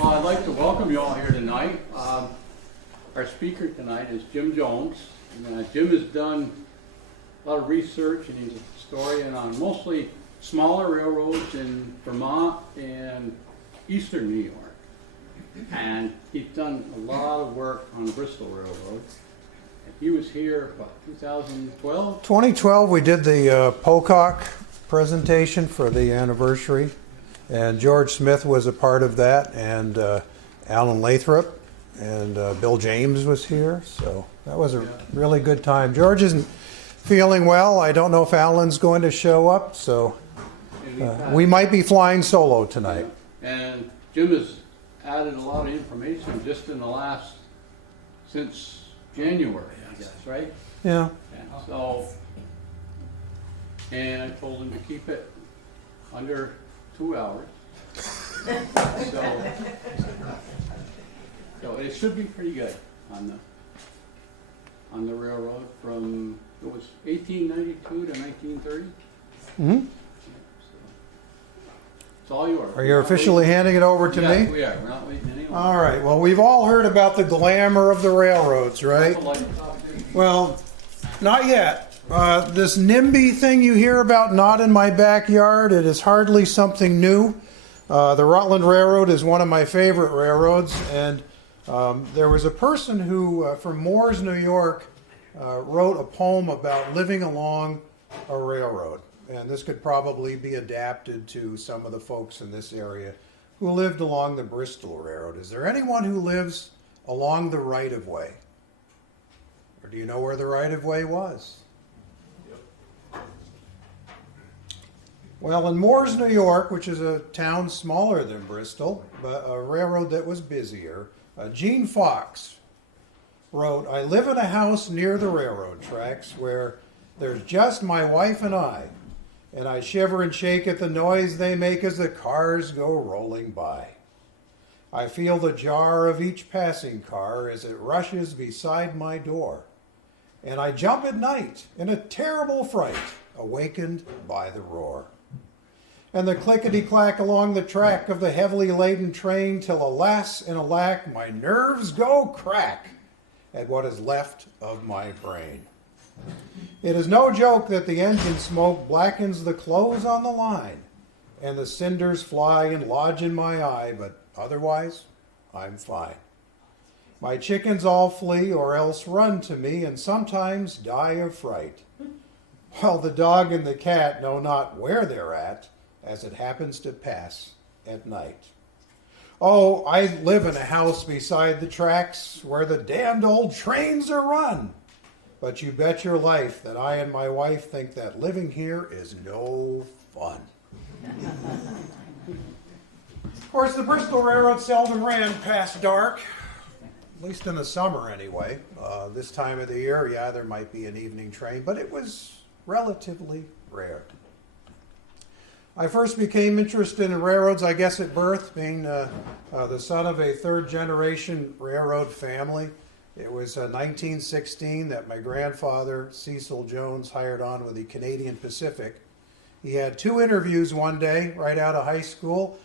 Well, I'd like to welcome you all here tonight. Our speaker tonight is Jim Jones. And, Jim has done a lot of research and he's a historian on mostly smaller railroads in Vermont and eastern New York. And he's done a lot of work on the Bristol Railroad. And he was here, what, 2012? 2012, we did the Pocock presentation for the anniversary, and George Smith was a part of that, and Alan Lathrop, and Bill James was here, so that was a really good time. George isn't feeling well. I don't know if Alan's going to show up, so we might be flying solo tonight. And Jim has added a lot of information just in the last, since January, I guess, right? Yeah. So, and I told him to keep it under 2 hours. So it should be pretty good on the railroad from, it was 1892 to 1930. Mm-hmm. It's all yours. Are you officially handing it over to me? Yes, we are. We're not waiting any longer. All right. Well, we've all heard about the glamour of the railroads, right? Well, not yet. This NIMBY thing you hear about, not in my backyard, it is hardly something new. The Rutland Railroad is one of my favorite railroads, and there was a person who, from Moores, New York, wrote a poem about living along a railroad. And this could probably be adapted to some of the folks in this area who lived along the Bristol Railroad. Is there anyone who lives along the right-of-way? Or do you know where the right-of-way was? Well, in Moores, New York, which is a town smaller than Bristol, but a railroad that was busier, Gene Fox wrote, "I live in a house near the railroad tracks where there's just my wife and I shiver and shake at the noise they make as the cars go rolling by. I feel the jar of each passing car as it rushes beside my door, and I jump at night in a terrible fright, awakened by the roar. And the clickety-clack along the track of the heavily laden train till alas and alack, my nerves go crack at what is left of my brain. It is no joke that the engine smoke blackens the clothes on the line, and the cinders fly and lodge in my eye, but otherwise, I'm fine. My chickens all flee or else run to me, and sometimes die of fright, while the dog and the cat know not where they're at, as it happens to pass at night. Oh, I live in a house beside the tracks where the damned old trains are run. But you bet your life that I and my wife think that living here is no fun." Of course, the Bristol Railroad seldom ran past dark, at least in the summer anyway. This time of the year, yeah, there might be an evening train, but it was relatively rare. I first became interested in railroads, I guess, at birth, being the son of a third-generation railroad family. It was 1916 that my grandfather, Cecil Jones, hired on with the Canadian Pacific. He had 2 interviews one day right out of high school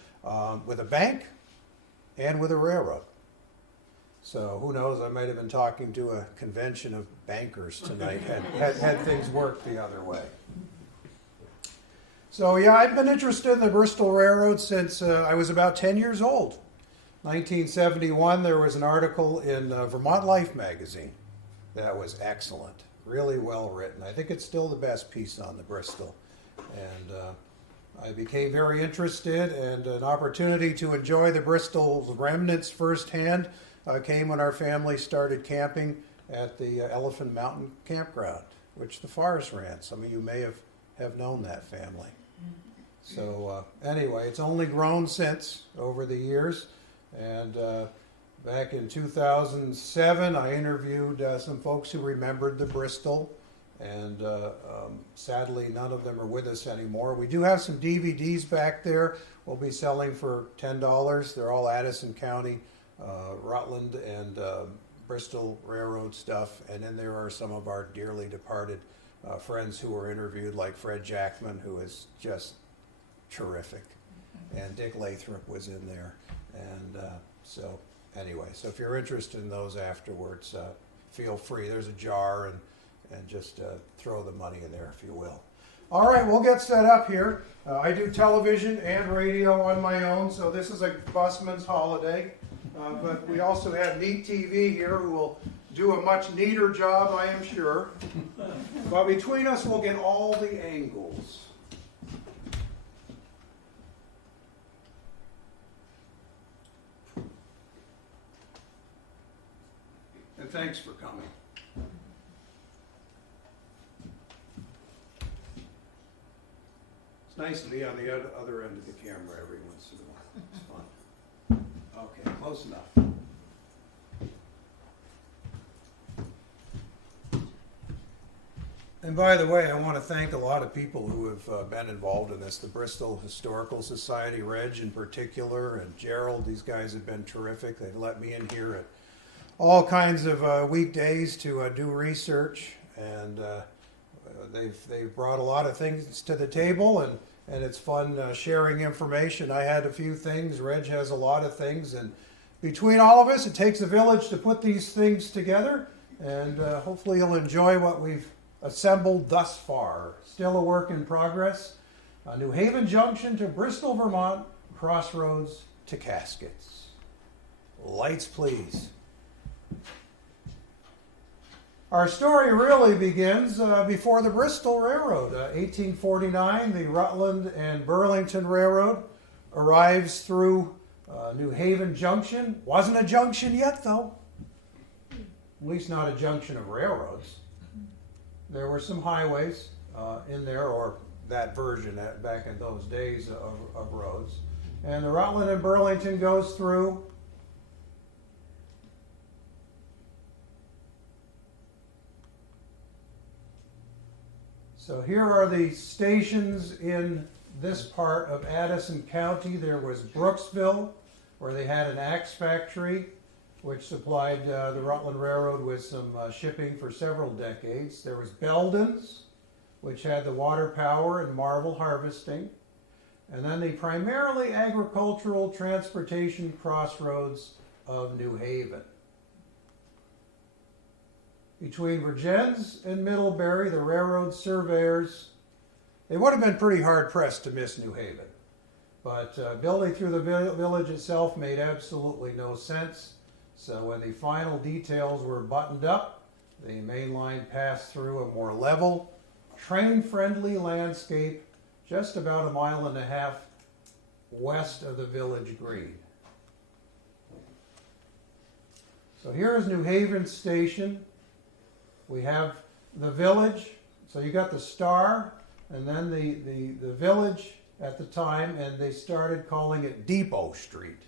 with a bank and with a railroad. So who knows, I might have been talking to a convention of bankers tonight had things worked the other way. So yeah, I've been interested in the Bristol Railroad since I was about 10 years old. 1971, there was an article in Vermont Life magazine that was excellent, really well written. I think it's still the best piece on the Bristol. And I became very interested, and an opportunity to enjoy the Bristol's remnants firsthand came when our family started camping at the Elephant Mountain Campground, which the Forest ran. Some of you may have known that family. So anyway, it's only grown since over the years. And back in 2007, I interviewed some folks who remembered the Bristol, and sadly, none of them are with us anymore. We do have some DVDs back there we'll be selling for $10. They're all Addison County, Rutland and Bristol Railroad stuff, and then there are some of our dearly departed friends who were interviewed, like Fred Jackman, who is just terrific, and Dick Lathrop was in there, and So anyway, so if you're interested in those afterwards, feel free. There's a jar, and just throw the money in there if you will. All right, we'll get set up here. I do television and radio on my own, so this is a busman's holiday. But we also have Neat TV here, who will do a much neater job, I am sure. But between us, we'll get all the angles. And thanks for coming. It's nice to be on the other end of the camera every once in a while. It's fun. Okay, close enough. And by the way, I want to thank a lot of people who have been involved in this. The Bristol Historical Society, Reg in particular, and Gerald. These guys have been terrific. They've let me in here at all kinds of weekdays to do research, and they've brought a lot of things to the table, and it's fun sharing information. I had a few things. Reg has a lot of things, and between all of us, it takes a village to put these things together, and hopefully you'll enjoy what we've assembled thus far. Still a work in progress. New Haven Junction to Bristol, Vermont, crossroads to Caskets. Lights, please. Our story really begins before the Bristol Railroad. 1849, the Rutland and Burlington Railroad arrives through New Haven Junction. Wasn't a junction yet, though. At least not a junction of railroads. There were some highways in there, or that version back in those days of roads. And the Rutland and Burlington goes through. So here are the stations in this part of Addison County. There was Brooksville, where they had an axe factory, which supplied the Rutland Railroad with some shipping for several decades. There was Belden's, which had the water power and marble harvesting. And then the primarily agricultural transportation crossroads of New Haven. Between Virgins and Middlebury, the railroad surveyors, they would have been pretty hard-pressed to miss New Haven. But building through the village itself made absolutely no sense. So when the final details were buttoned up, the main line passed through a more level, train-friendly landscape just about 1.5 miles west of the village green. So here is New Haven Station. We have the village, so you got the star, and then the village at the time, and they started calling it Depot Street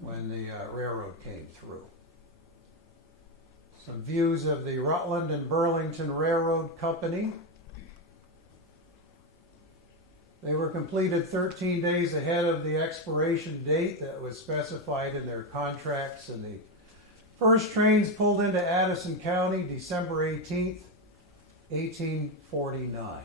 when the railroad came through. Some views of the Rutland and Burlington Railroad Company. They were completed 13 days ahead of the expiration date that was specified in their contracts, and the first trains pulled into Addison County December 18th, 1849.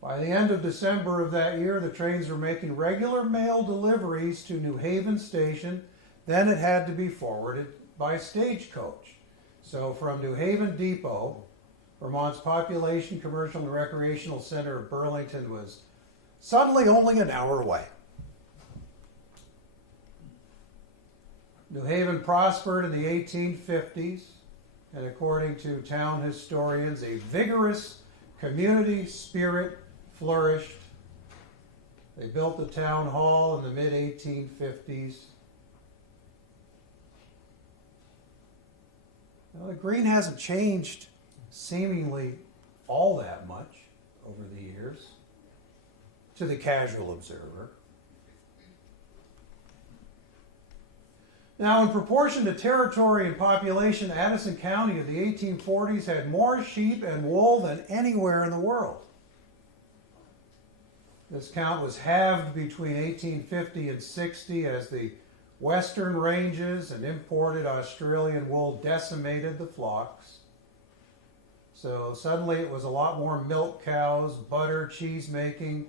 By the end of December of that year, the trains were making regular mail deliveries to New Haven Station. Then it had to be forwarded by stagecoach. So from New Haven Depot, Vermont's population, commercial, and recreational center of Burlington was suddenly only an hour away. New Haven prospered in the 1850s, and according to town historians, a vigorous community spirit flourished. They built the town hall in the mid-1850s. Well, the green hasn't changed seemingly all that much over the years to the casual observer. Now, in proportion to territory and population, Addison County of the 1840s had more sheep and wool than anywhere in the world. This count was halved between 1850 and 60 as the western ranges and imported Australian wool decimated the flocks. So suddenly it was a lot more milk cows, butter, cheese making.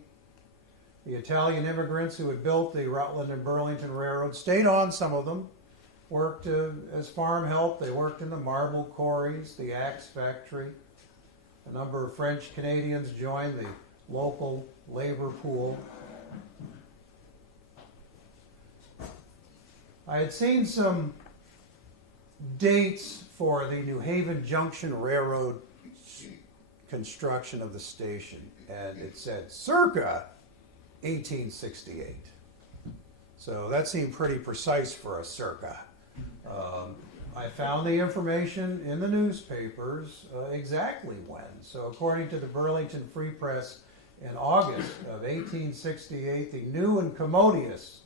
The Italian immigrants who had built the Rutland and Burlington Railroad stayed on, some of them, worked as farm help. They worked in the marble quarries, the axe factory. A number of French Canadians joined the local labor pool. I had seen some dates for the New Haven Junction Railroad construction of the station, and it said circa 1868. So that seemed pretty precise for a circa. I found the information in the newspapers exactly when. So according to the Burlington Free Press, in August of 1868, the new and commodious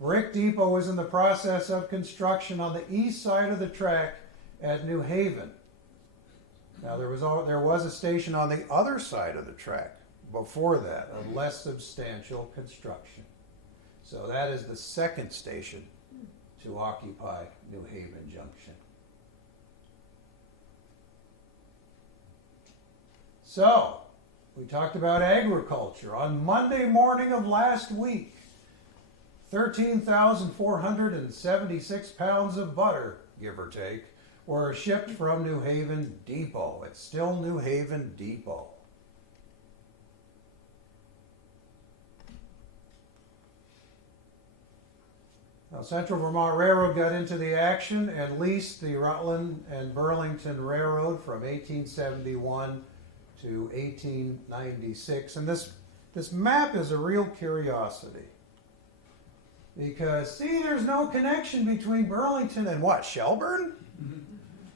brick depot was in the process of construction on the east side of the track at New Haven. Now there was a station on the other side of the track before that, of less substantial construction. So that is the second station to occupy New Haven Junction. So, we talked about agriculture. On Monday morning of last week, 13,476 pounds of butter, give or take, were shipped from New Haven Depot. It's still New Haven Depot. Now, Central Vermont Railroad got into the action and leased the Rutland and Burlington Railroad from 1871 to 1896. And this map is a real curiosity. Because, see, there's no connection between Burlington and what, Shelburne?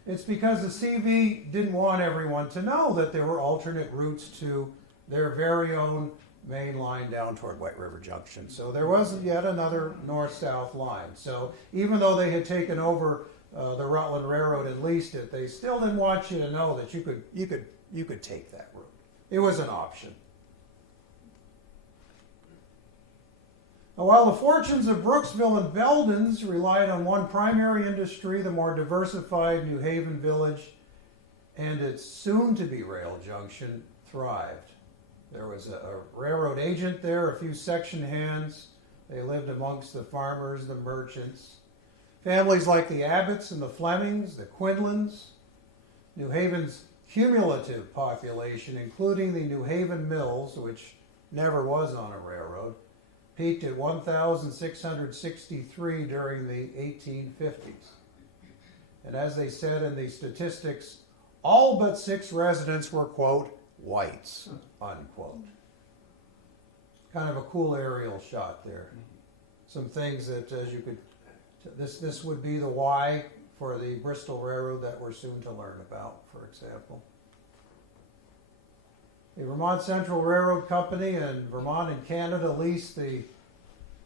It's because the CV didn't want everyone to know that there were alternate routes to their very own main line down toward White River Junction. So there wasn't yet another north-south line. So even though they had taken over the Rutland Railroad and leased it, they still didn't want you to know that you could take that route. It was an option. Now, while the fortunes of Brooksville and Belden's relied on one primary industry, the more diversified New Haven Village and its soon-to-be rail junction thrived. There was a railroad agent there, a few section hands. They lived amongst the farmers, the merchants. Families like the Abbotts and the Flemings, the Quinlans. New Haven's cumulative population, including the New Haven Mills, which never was on a railroad, peaked at 1,663 during the 1850s. And as they said in the statistics, all but 6 residents were, quote, whites, unquote. Kind of a cool aerial shot there. Some things that, as you could, this would be the Y for the Bristol Railroad that we're soon to learn about, for example. The Vermont Central Railroad Company in Vermont and Canada leased the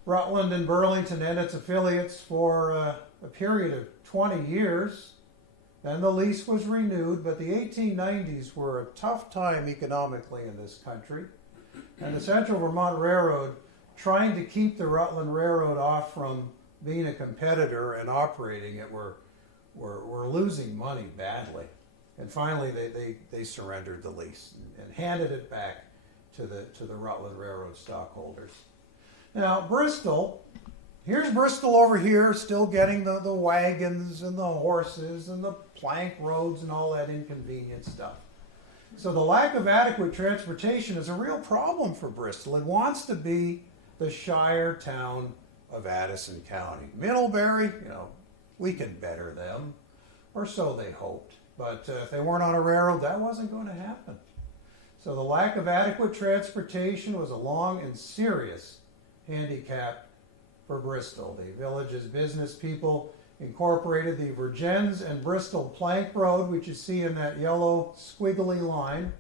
Rutland and Burlington and its affiliates for a period of 20 years. Then the lease was renewed, but the 1890s were a tough time economically in this country. And the Central Vermont Railroad, trying to keep the Rutland Railroad off from being a competitor and operating it, were losing money badly. And finally, they surrendered the lease and handed it back to the Rutland Railroad stockholders. Now, Bristol, here's Bristol over here, still getting the wagons and the horses and the plank roads and all that inconvenient stuff. So the lack of adequate transportation is a real problem for Bristol. It wants to be the shire town of Addison County. Middlebury, we can better them, or so they hoped. But if they weren't on a railroad, that wasn't going to happen. So the lack of adequate transportation was a long and serious handicap for Bristol. The village's business people incorporated the Virgins and Bristol Plank Road, which you see in that yellow squiggly line.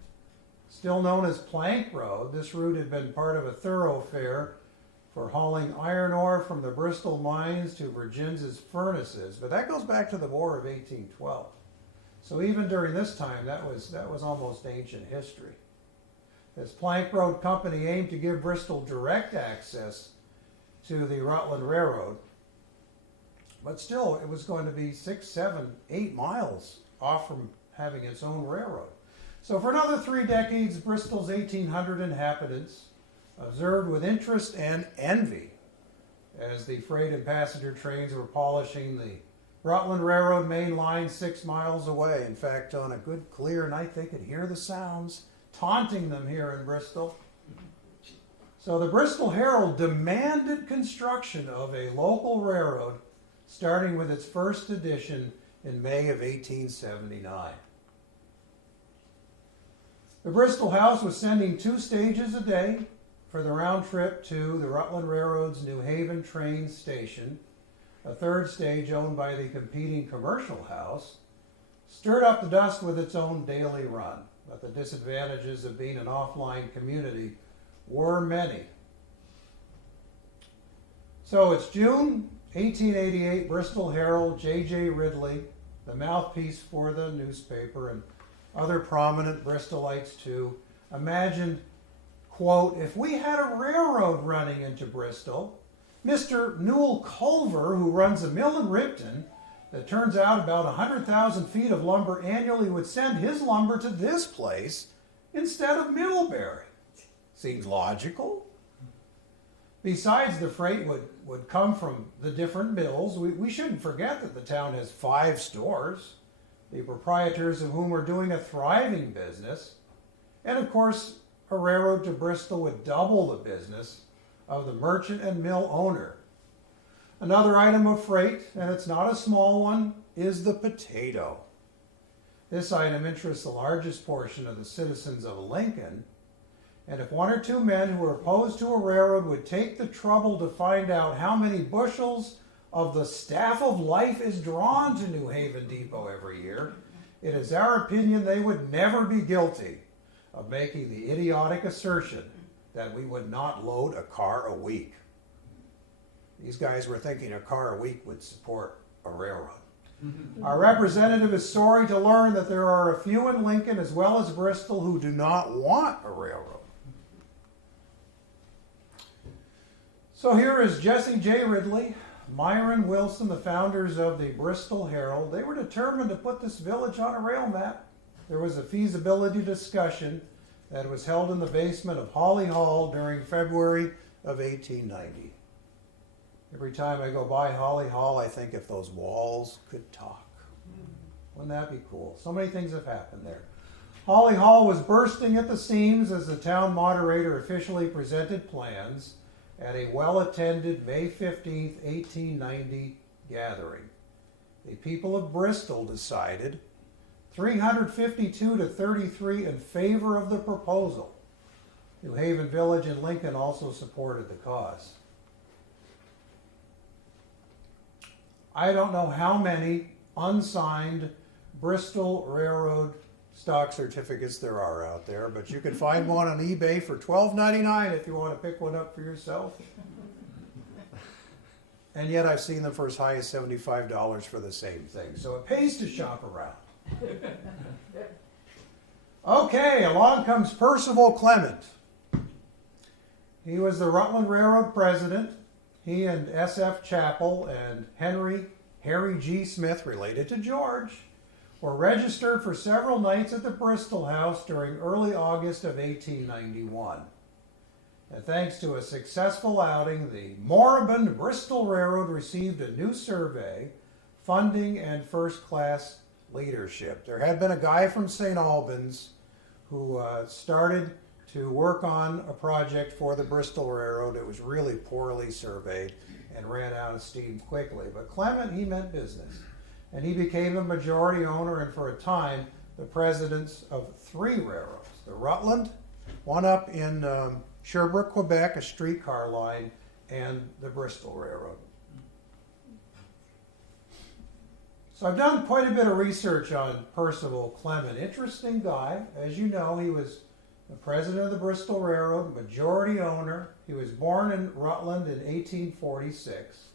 Still known as Plank Road, this route had been part of a thoroughfare for hauling iron ore from the Bristol mines to Virgins' furnaces. But that goes back to the War of 1812. So even during this time, that was almost ancient history. This Plank Road Company aimed to give Bristol direct access to the Rutland Railroad, but still it was going to be 6, 7, 8 miles off from having its own railroad. So for another 3 decades, Bristol's 1,800 inhabitants observed with interest and envy as the freight and passenger trains were polishing the Rutland Railroad main line 6 miles away. In fact, on a good clear night, they could hear the sounds taunting them here in Bristol. So the Bristol Herald demanded construction of a local railroad, starting with its first edition in May of 1879. The Bristol House was sending 2 stages a day for the round trip to the Rutland Railroad's New Haven train station. A 3rd stage, owned by the competing commercial house, stirred up the dust with its own daily run. But the disadvantages of being an offline community were many. So it's June 1888, Bristol Herald, J.J. Ridley, the mouthpiece for the newspaper, and other prominent Bristolites too, imagined, quote, if we had a railroad running into Bristol, Mr. Newell Culver, who runs a mill in Ripton that turns out about 100,000 feet of lumber annually, would send his lumber to this place instead of Middlebury. Seems logical. Besides, the freight would come from the different mills. We shouldn't forget that the town has 5 stores, the proprietors of whom are doing a thriving business. And of course, a railroad to Bristol would double the business of the merchant and mill owner. Another item of freight, and it's not a small one, is the potato. This item interests the largest portion of the citizens of Lincoln, and if 1 or 2 men who are opposed to a railroad would take the trouble to find out how many bushels of the staff of life is drawn to New Haven Depot every year, it is our opinion they would never be guilty of making the idiotic assertion that we would not load a car a week. These guys were thinking a car a week would support a railroad. Our representative is sorry to learn that there are a few in Lincoln as well as Bristol who do not want a railroad. So here is Jesse J. Ridley, Myron Wilson, the founders of the Bristol Herald. They were determined to put this village on a rail map. There was a feasibility discussion that was held in the basement of Holly Hall during February of 1890. Every time I go by Holly Hall, I think if those walls could talk. Wouldn't that be cool? So many things have happened there. Holly Hall was bursting at the seams as the town moderator officially presented plans at a well-attended May 15th, 1890 gathering. The people of Bristol decided 352 to 33 in favor of the proposal. New Haven Village and Lincoln also supported the cause. I don't know how many unsigned Bristol Railroad stock certificates there are out there, but you can find one on eBay for $12.99 if you want to pick one up for yourself. And yet I've seen them for as high as $75 for the same thing. So it pays to shop around. Okay, along comes Percival Clement. He was the Rutland Railroad president. He and S.F. Chappell and Harry G. Smith, related to George, were registered for several nights at the Bristol House during early August of 1891. And thanks to a successful outing, the moribund Bristol Railroad received a new survey, funding, and first-class leadership. There had been a guy from St. Albans who started to work on a project for the Bristol Railroad. It was really poorly surveyed and ran out of steam quickly. But Clement, he meant business. And he became a majority owner and for a time the president of 3 railroads. The Rutland, one up in Sherbrooke, Quebec, a streetcar line, and the Bristol Railroad. So I've done quite a bit of research on Percival Clement. Interesting guy. As you know, he was the president of the Bristol Railroad, majority owner. He was born in Rutland in 1846.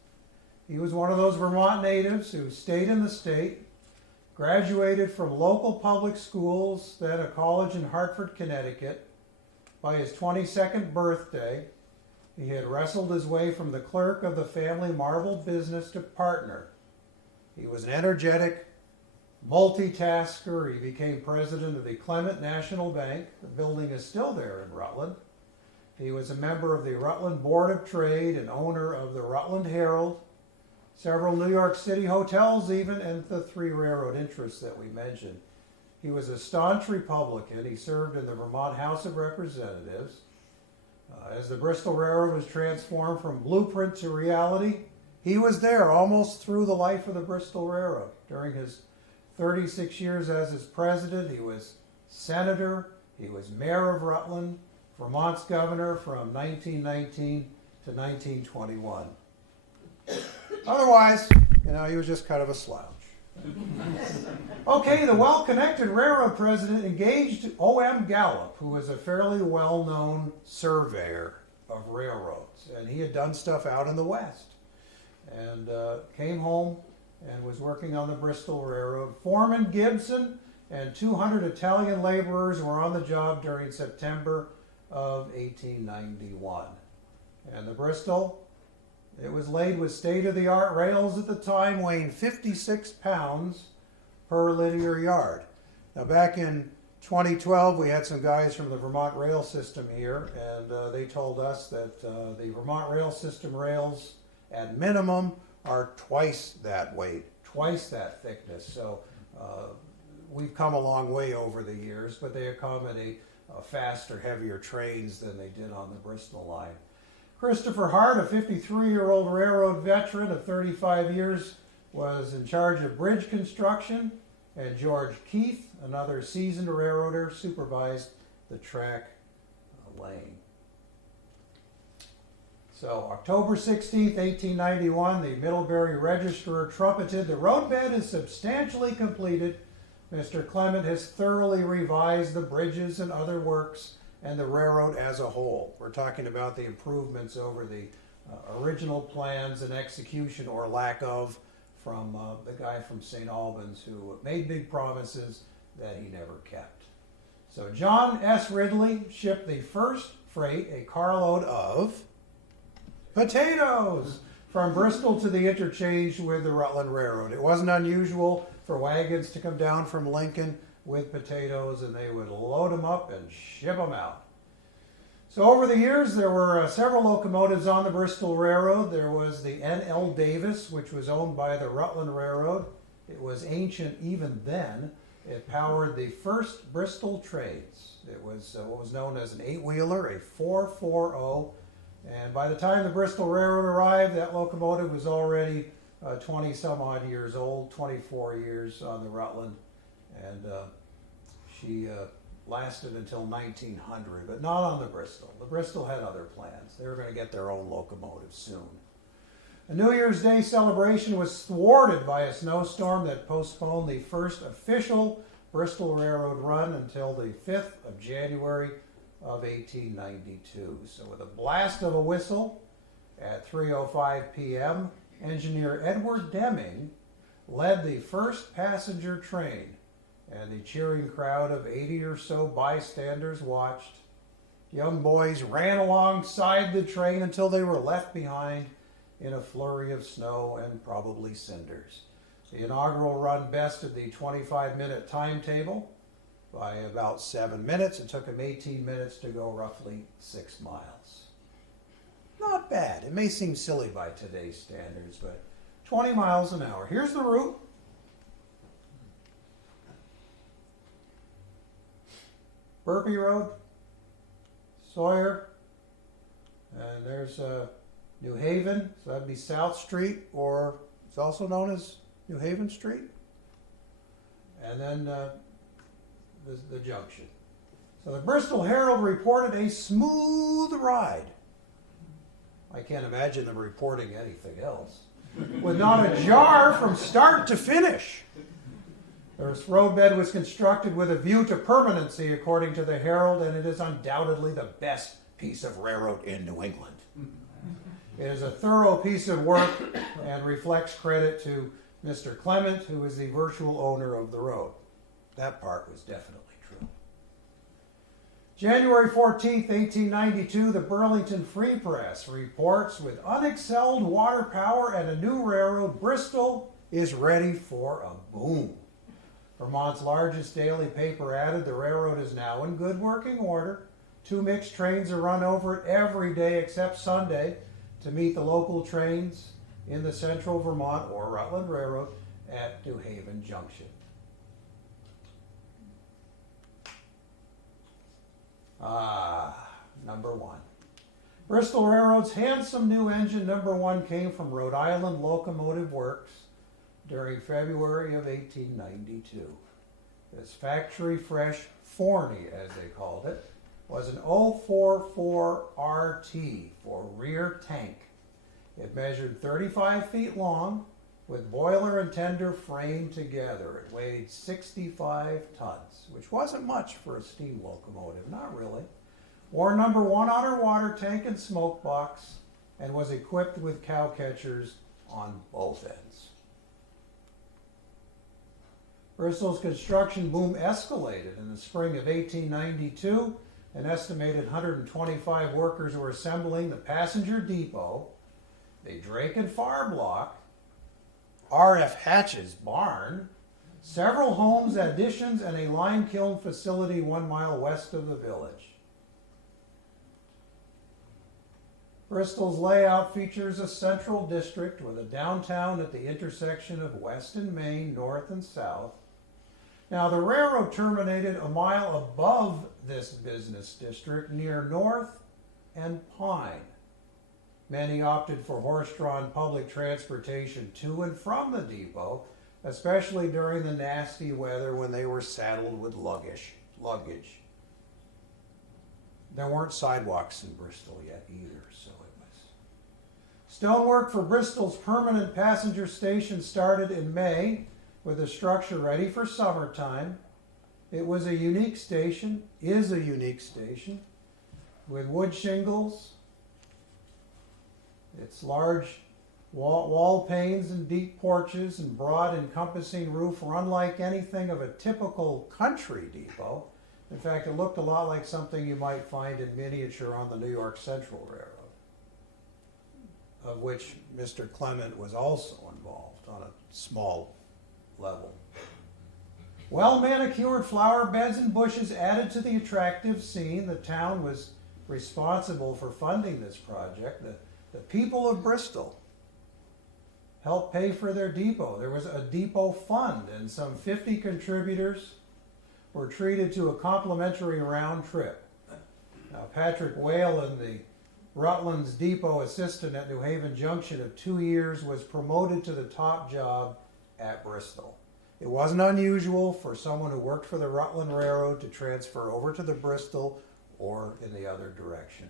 He was one of those Vermont natives who stayed in the state, graduated from local public schools, then a college in Hartford, Connecticut. By his 22nd birthday, he had wrestled his way from the clerk of the family marble business to partner. He was an energetic, multitasker. He became president of the Clement National Bank. The building is still there in Rutland. He was a member of the Rutland Board of Trade and owner of the Rutland Herald, several New York City hotels even, and the 3 railroad interests that we mentioned. He was a staunch Republican. He served in the Vermont House of Representatives. As the Bristol Railroad was transformed from blueprint to reality, he was there almost through the life of the Bristol Railroad. During his 36 years as its president, he was senator, he was mayor of Rutland, Vermont's governor from 1919 to 1921. Otherwise, he was just kind of a slouch. Okay, the well-connected railroad president engaged O.M. Gallup, who was a fairly well-known surveyor of railroads, and he had done stuff out in the West, and came home and was working on the Bristol Railroad. Foreman Gibson and 200 Italian laborers were on the job during September of 1891. And the Bristol, it was laid with state-of-the-art rails at the time, weighing 56 pounds per linear yard. Now, back in 2012, we had some guys from the Vermont rail system here, and they told us that the Vermont rail system rails, at minimum, are twice that weight, twice that thickness. So we've come a long way over the years, but they accommodate faster, heavier trains than they did on the Bristol line. Christopher Hart, a 53-year-old railroad veteran of 35 years, was in charge of bridge construction, and George Keith, another seasoned railroader, supervised the track laying. So, October 16th, 1891, the Middlebury Register trumpeted, "The roadbed is substantially completed. Mr. Clement has thoroughly revised the bridges and other works and the railroad as a whole." We're talking about the improvements over the original plans and execution, or lack of, from the guy from St. Albans who made big promises that he never kept. So John S. Ridley shipped the first freight, a carload of potatoes, from Bristol to the interchange with the Rutland Railroad. It wasn't unusual for wagons to come down from Lincoln with potatoes, and they would load them up and ship them out. So over the years, there were several locomotives on the Bristol Railroad. There was the N.L. Davis, which was owned by the Rutland Railroad. It was ancient even then. It powered the first Bristol trains. It was what was known as an 8-wheeler, a 440. And by the time the Bristol Railroad arrived, that locomotive was already 20 some odd years old, 24 years on the Rutland. And she lasted until 1900, but not on the Bristol. The Bristol had other plans. They were going to get their own locomotive soon. A New Year's Day celebration was thwarted by a snowstorm that postponed the first official Bristol Railroad run until the 5th of January of 1892. So with a blast of a whistle at 3:05 p.m., engineer Edward Deming led the first passenger train, and the cheering crowd of 80 or so bystanders watched. Young boys ran alongside the train until they were left behind in a flurry of snow and probably cinders. The inaugural run bested the 25-minute timetable by about 7 minutes. It took them 18 minutes to go roughly 6 miles. Not bad. It may seem silly by today's standards, but 20 miles an hour. Here's the route. Burpee Road, Sawyer, and there's New Haven, so that'd be South Street, or it's also known as New Haven Street. And then the Junction. So the Bristol Herald reported a smooth ride. I can't imagine them reporting anything else. With not a jar from start to finish. The roadbed was constructed with a view to permanency, according to the Herald, and it is undoubtedly the best piece of railroad in New England. It is a thorough piece of work and reflects credit to Mr. Clement, who is the virtual owner of the road. That part was definitely true. January 14th, 1892, the Burlington Free Press reports, with unexcelled water power and a new railroad, Bristol is ready for a boom. Vermont's largest daily paper added the railroad is now in good working order. 2 mixed trains are run over it every day except Sunday to meet the local trains in the Central Vermont or Rutland Railroad at New Haven Junction. Number 1. Bristol Railroad's handsome new engine number 1 came from Rhode Island Locomotive Works during February of 1892. This factory fresh Forney, as they called it, was an 044 RT for rear tank. It measured 35 feet long with boiler and tender framed together. It weighed 65 tons, which wasn't much for a steam locomotive, not really. Wore number 1 on her water tank and smoke box and was equipped with cow catchers on both ends. Bristol's construction boom escalated in the spring of 1892. An estimated 125 workers were assembling the passenger depot, the Drake and Farr block, R.F. Hatch's barn, several homes, additions, and a lime kiln facility 1 mile west of the village. Bristol's layout features a central district with a downtown at the intersection of West and Main, north and south. Now, the railroad terminated a mile above this business district near North and Pine. Many opted for horse-drawn public transportation to and from the depot, especially during the nasty weather when they were saddled with luggage. There weren't sidewalks in Bristol yet either, so it was. Stonework for Bristol's permanent passenger station started in May, with the structure ready for summertime. It was a unique station, is a unique station, with wood shingles. Its large wall panes and deep porches and broad encompassing roof were unlike anything of a typical country depot. In fact, it looked a lot like something you might find in miniature on the New York Central Railroad, of which Mr. Clement was also involved on a small level. Well-manicured flower beds and bushes added to the attractive scene. The town was responsible for funding this project. The people of Bristol helped pay for their depot. There was a depot fund, and some 50 contributors were treated to a complimentary round trip. Now, Patrick Whalen, the Rutland's depot assistant at New Haven Junction of 2 years, was promoted to the top job at Bristol. It wasn't unusual for someone who worked for the Rutland Railroad to transfer over to the Bristol or in the other direction.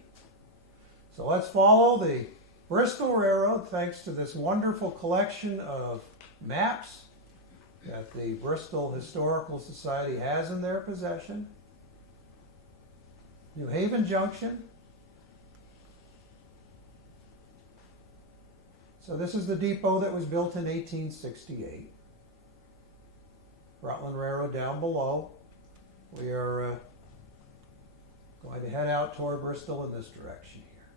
So let's follow the Bristol Railroad thanks to this wonderful collection of maps that the Bristol Historical Society has in their possession. New Haven Junction. So this is the depot that was built in 1868. Rutland Railroad down below. We are going to head out toward Bristol in this direction here.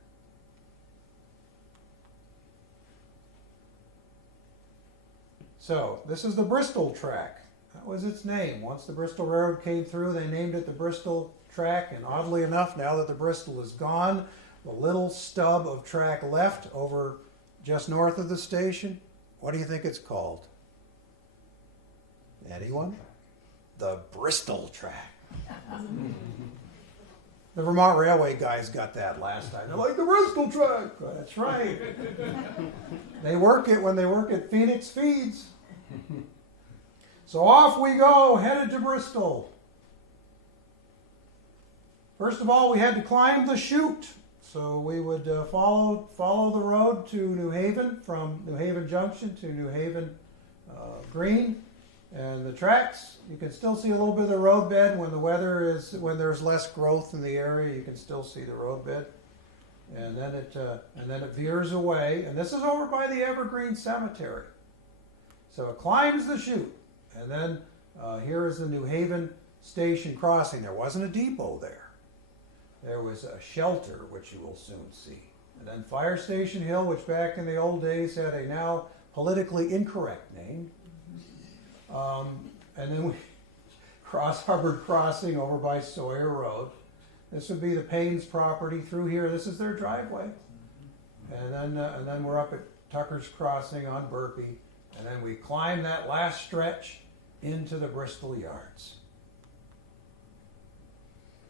So this is the Bristol track. That was its name. Once the Bristol Railroad came through, they named it the Bristol track, and oddly enough, now that the Bristol is gone, the little stub of track left over just north of the station, what do you think it's called? Anyone? The Bristol track. The Vermont Railway guys got that last time. They're like, the Bristol track. That's right. They work it when they work at Phoenix Feeds. So off we go, headed to Bristol. First of all, we had to climb the chute. So we would follow the road to New Haven, from New Haven Junction to New Haven Green. And the tracks, you can still see a little bit of the roadbed when there's less growth in the area. You can still see the roadbed, and then it veers away. And this is over by the Evergreen Cemetery. So it climbs the chute, and then here is the New Haven Station crossing. There wasn't a depot there. There was a shelter, which you will soon see, and then Fire Station Hill, which back in the old days had a now politically incorrect name. And then we cross Hubbard Crossing over by Sawyer Road. This would be the Payne's property through here. This is their driveway. And then we're up at Tucker's Crossing on Burpee. And then we climb that last stretch into the Bristol yards.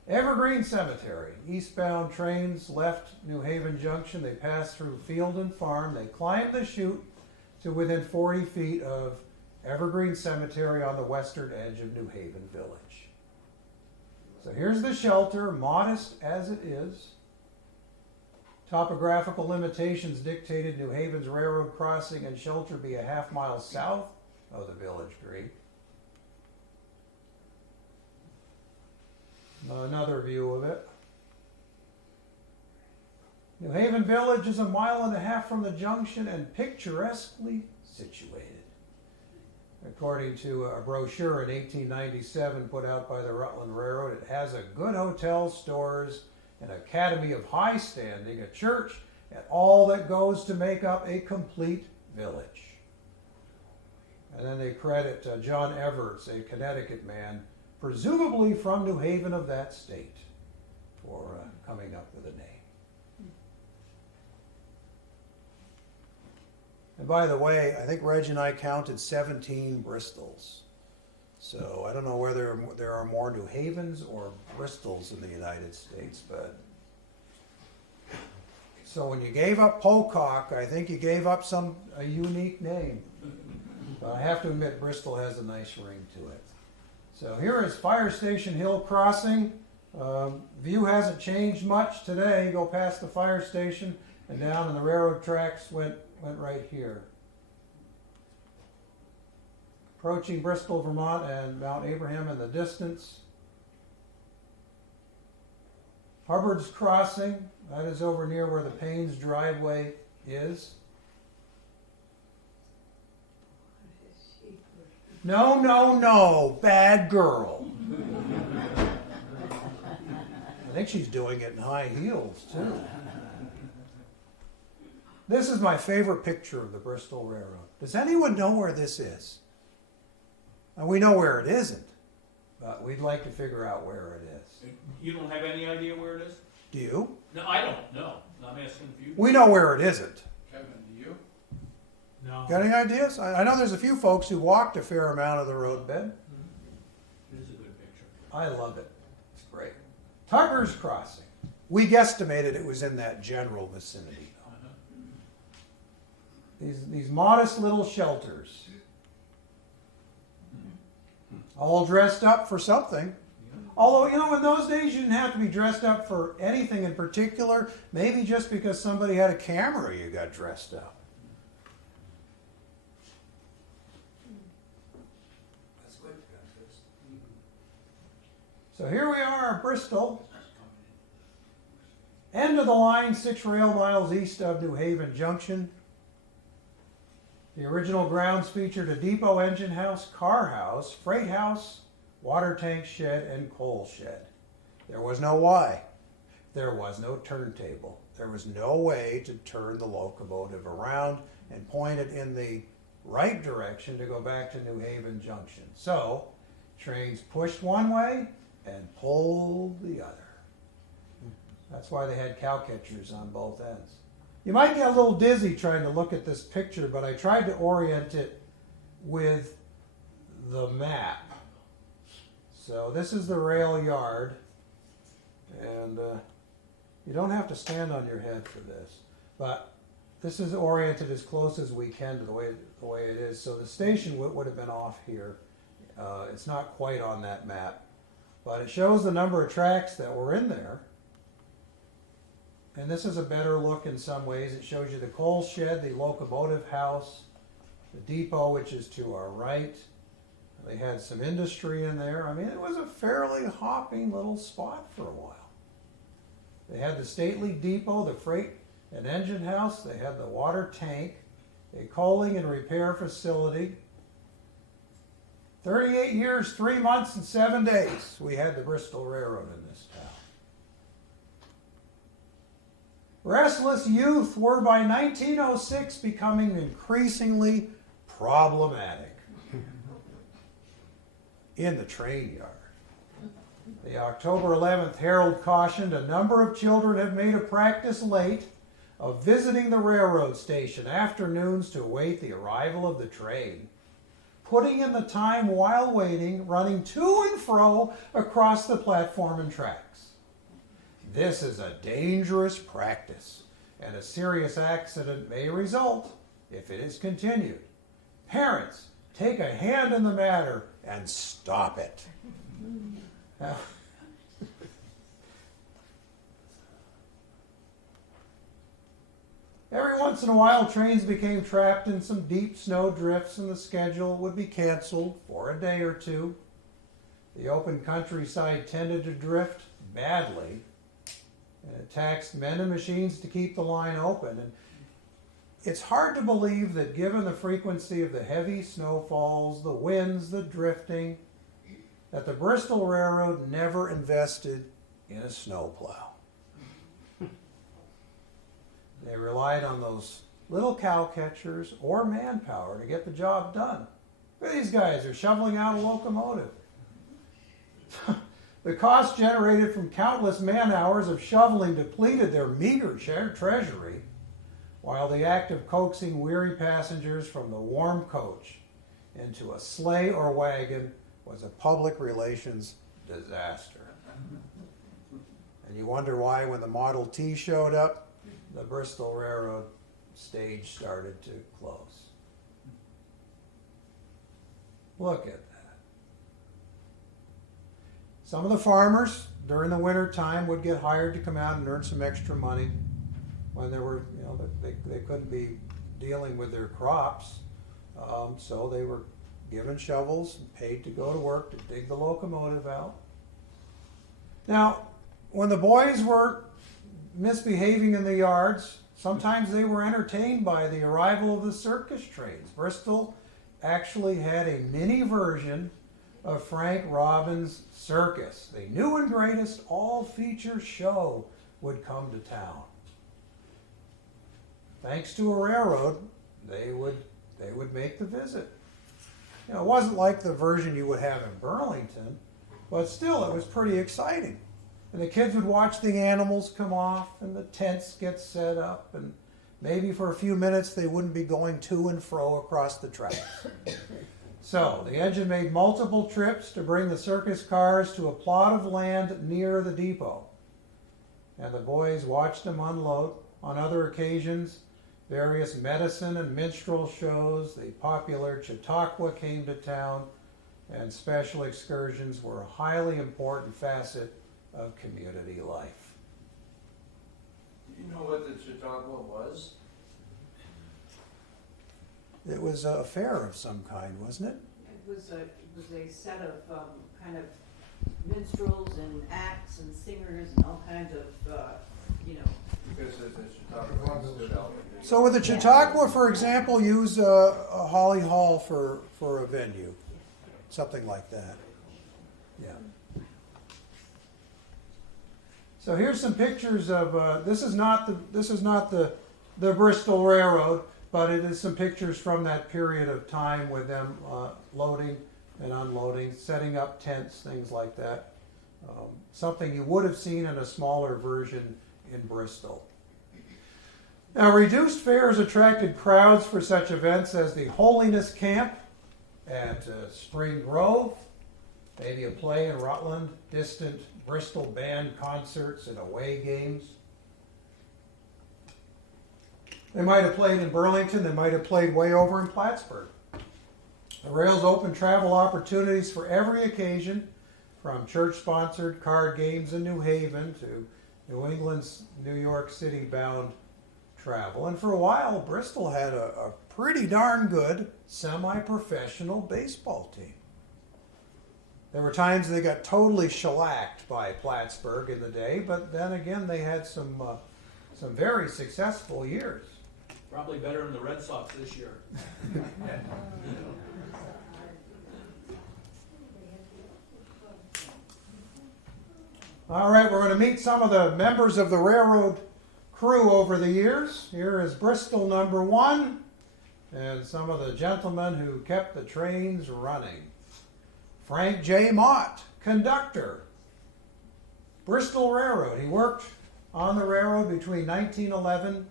Evergreen Cemetery. Eastbound trains left New Haven Junction. They passed through Field and Farm. They climbed the chute to within 40 feet of Evergreen Cemetery on the western edge of New Haven Village. So here's the shelter, modest as it is. Topographical limitations dictated New Haven's railroad crossing and shelter be a half-mile south of the village green. Another view of it. New Haven Village is 1.5 miles from the junction and picturesquely situated. According to a brochure in 1897 put out by the Rutland Railroad, it has a good hotel, stores, an academy of high standing, a church, and all that goes to make up a complete village. And then they credit John Everts, a Connecticut man, presumably from New Haven of that state, for coming up with a name. And by the way, I think Reg and I counted 17 Bristols. So I don't know whether there are more New Havens or Bristols in the United States, but so when you gave up Pocock, I think you gave up a unique name. But I have to admit, Bristol has a nice ring to it. So here is Fire Station Hill Crossing. View hasn't changed much today. You go past the fire station and down, and the railroad tracks went right here. Approaching Bristol, Vermont, and Mount Abraham in the distance. Hubbard's Crossing, that is over near where the Payne's driveway is. No, bad girl. I think she's doing it in high heels, too. This is my favorite picture of the Bristol Railroad. Does anyone know where this is? And we know where it isn't, but we'd like to figure out where it is. You don't have any idea where it is? Do you? No, I don't know. I'm asking if you. We know where it isn't. Kevin, do you? No. Got any ideas? I know there's a few folks who walked a fair amount of the roadbed. It is a good picture. I love it. It's great. Tucker's Crossing. We guesstimated it was in that general vicinity. These modest little shelters. All dressed up for something. Although, in those days you didn't have to be dressed up for anything in particular. Maybe just because somebody had a camera you got dressed up. So here we are at Bristol. End of the line, 6 rail miles east of New Haven Junction. The original grounds featured a depot engine house, car house, freight house, water tank shed, and coal shed. There was no Y. There was no turntable. There was no way to turn the locomotive around and point it in the right direction to go back to New Haven Junction. So, trains pushed one way and pulled the other. That's why they had cow catchers on both ends. You might get a little dizzy trying to look at this picture, but I tried to orient it with the map. So this is the rail yard, and you don't have to stand on your head for this, but this is oriented as close as we can to the way it is. So the station would have been off here. It's not quite on that map, but it shows the number of tracks that were in there. And this is a better look in some ways. It shows you the coal shed, the locomotive house, the depot, which is to our right. They had some industry in there. I mean, it was a fairly hopping little spot for a while. They had the stately depot, the freight and engine house. They had the water tank, a coaling and repair facility. 38 years, 3 months, and 7 days we had the Bristol Railroad in this town. Restless youth were by 1906 becoming increasingly problematic. in the train yard. The October 11th Herald cautioned a number of children had made a practice late of visiting the railroad station afternoons to await the arrival of the train, putting in the time while waiting, running to and fro across the platform and tracks. This is a dangerous practice, and a serious accident may result if it is continued. Parents, take a hand in the matter and stop it. Now, every once in a while, trains became trapped in some deep snow drifts and the schedule would be canceled for a day or two. The open countryside tended to drift badly, and it taxed men and machines to keep the line open. And it's hard to believe that given the frequency of the heavy snowfalls, the winds, the drifting, that the Bristol Railroad never invested in a snowplow. They relied on those little cow catchers or manpower to get the job done. Look at these guys, they're shoveling out a locomotive. The cost generated from countless man-hours of shoveling depleted their meager treasury, while the act of coaxing weary passengers from the warm coach into a sleigh or wagon was a public relations disaster. And you wonder why when the Model T showed up, the Bristol Railroad stage started to close. Look at that. Some of the farmers during the winter time would get hired to come out and earn some extra money when there were, they couldn't be dealing with their crops. So they were given shovels and paid to go to work to dig the locomotive out. Now, when the boys were misbehaving in the yards, sometimes they were entertained by the arrival of the circus trains. Bristol actually had a mini version of Frank Robbins' circus. The new and greatest all-feature show would come to town. Thanks to a railroad, they would make the visit. It wasn't like the version you would have in Burlington, but still it was pretty exciting. And the kids would watch the animals come off and the tents get set up, and maybe for a few minutes they wouldn't be going to and fro across the tracks. So the engine made multiple trips to bring the circus cars to a plot of land near the depot. And the boys watched them unload. On other occasions, various medicine and minstrel shows, the popular Chautauqua came to town, and special excursions were a highly important facet of community life. Do you know what the Chautauqua was? It was a fair of some kind, wasn't it? It was a set of kind of minstrels and acts and singers and all kinds of Because the Chautauqua stood out. So would the Chautauqua, for example, use a Holly Hall for a venue? Something like that. Yeah. So here's some pictures of, this is not the Bristol Railroad, but it is some pictures from that period of time with them loading and unloading, setting up tents, things like that. Something you would have seen in a smaller version in Bristol. Now, reduced fares attracted crowds for such events as the Holiness Camp at Spring Grove, maybe a play in Rutland, distant Bristol band concerts and away games. They might have played in Burlington, they might have played way over in Plattsburgh. The rails opened travel opportunities for every occasion, from church-sponsored card games in New Haven to New England's New York City bound travel. And for a while, Bristol had a pretty darn good semi-professional baseball team. There were times they got totally shellacked by Plattsburgh in the day, but then again they had some very successful years. Probably better than the Red Sox this year. All right, we're going to meet some of the members of the railroad crew over the years. Here is Bristol number 1 and some of the gentlemen who kept the trains running. Frank J. Mott, conductor, Bristol Railroad. He worked on the railroad between 1911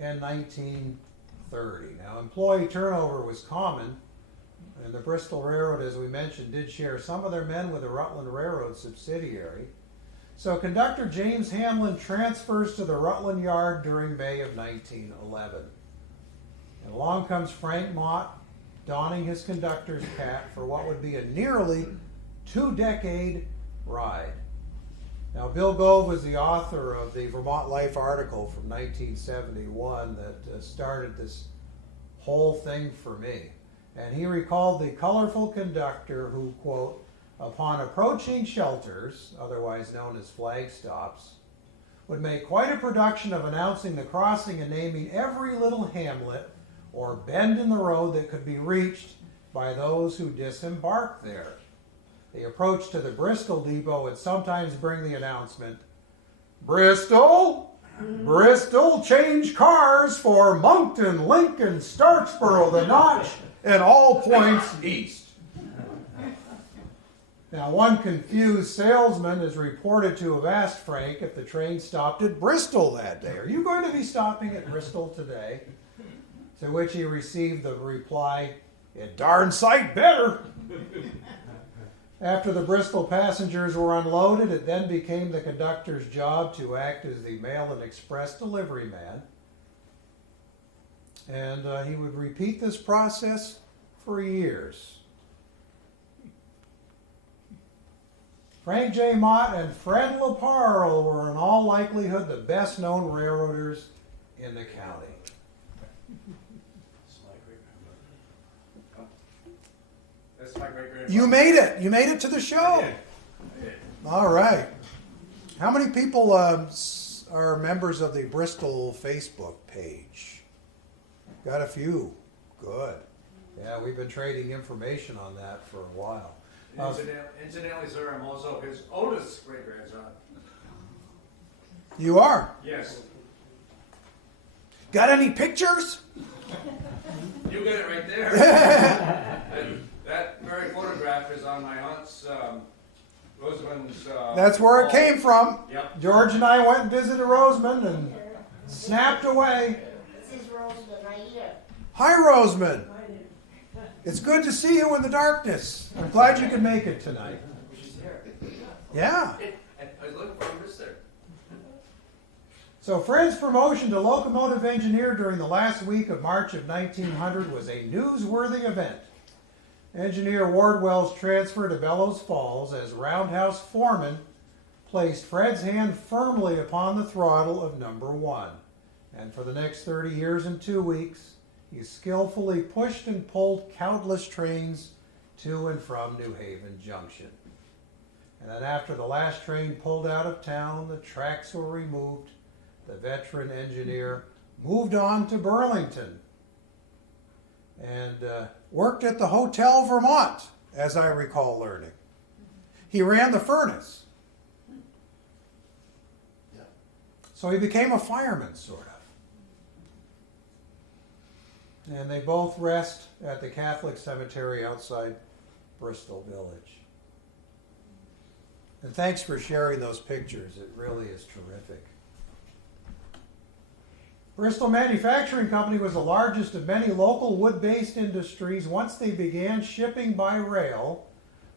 and 1930. Now, employee turnover was common, and the Bristol Railroad, as we mentioned, did share some of their men with the Rutland Railroad subsidiary. So conductor James Hamlin transfers to the Rutland Yard during May of 1911. And along comes Frank Mott, donning his conductor's cap for what would be a nearly 2-decade ride. Now, Bill Gove was the author of the Vermont Life article from 1971 that started this whole thing for me. And he recalled the colorful conductor who, quote, upon approaching shelters, otherwise known as flag stops, would make quite a production of announcing the crossing and naming every little hamlet or bend in the road that could be reached by those who disembarked there. The approach to the Bristol depot would sometimes bring the announcement, Bristol, Bristol, change cars for Moncton, Lincoln, Starksboro, the Notch, and all points east. Now, one confused salesman is reported to have asked Frank if the train stopped at Bristol that day. Are you going to be stopping at Bristol today? To which he received the reply, it darn sight better. After the Bristol passengers were unloaded, it then became the conductor's job to act as the mail and express delivery man. And he would repeat this process for years. Frank J. Mott and Fred LaParle were in all likelihood the best known railroaders in the county. That's my great-grandfather. You made it. You made it to the show. I did. All right. How many people are members of the Bristol Facebook page? Got a few. Good. Yeah, we've been trading information on that for a while. Incidentally, sir, I'm also his oldest great-grandson. You are? Yes. Got any pictures? You get it right there. That very photograph is on my aunt's, Rosamond's. That's where it wall. came from. Yep. George and I went and visited Rosamond and snapped away. This is Rosamond right here. Hi, Rosamond. It's good to see you in the darkness. I'm glad you could make it tonight. She's there. Yeah. I was looking for him just there. So Fred's promotion to locomotive engineer during the last week of March of 1900 was a newsworthy event. Engineer Wardwell's transfer to Bellows Falls as roundhouse foreman placed Fred's hand firmly upon the throttle of number 1. And for the next 30 years and 2 weeks, he skillfully pushed and pulled countless trains to and from New Haven Junction. And then after the last train pulled out of town, the tracks were removed, the veteran engineer moved on to Burlington and worked at the Hotel Vermont, as I recall learning. He ran the furnace. So he became a fireman, sort of. And they both rest at the Catholic cemetery outside Bristol Village. And thanks for sharing those pictures. It really is terrific. Bristol Manufacturing Company was the largest of many local wood-based industries once they began shipping by rail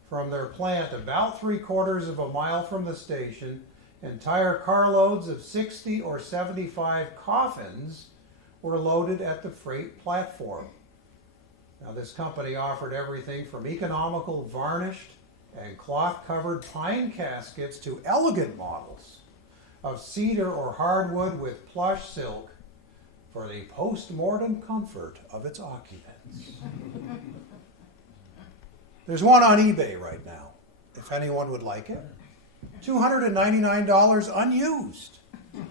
from their plant about 3/4 of a mile from the station. Entire carloads of 60 or 75 coffins were loaded at the freight platform. Now, this company offered everything from economical varnished and cloth-covered pine caskets to elegant models of cedar or hardwood with plush silk for the post-mortem comfort of its occupants. There's one on eBay right now, if anyone would like it. $299 unused.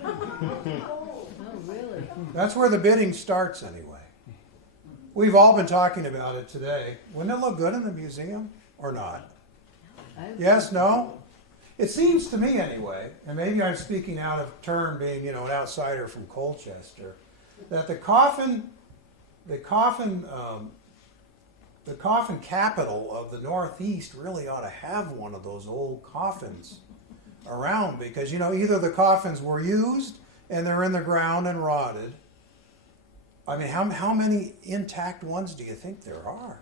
Oh, really? That's where the bidding starts anyway. We've all been talking about it today. Wouldn't it look good in the museum or not? Yes, no? It seems to me anyway, and maybe I'm speaking out of turn being, an outsider from Colchester, that the coffin the coffin capital of the Northeast really ought to have one of those old coffins around, because, you know, either the coffins were used and they're in the ground and rotted. I mean, how many intact ones do you think there are?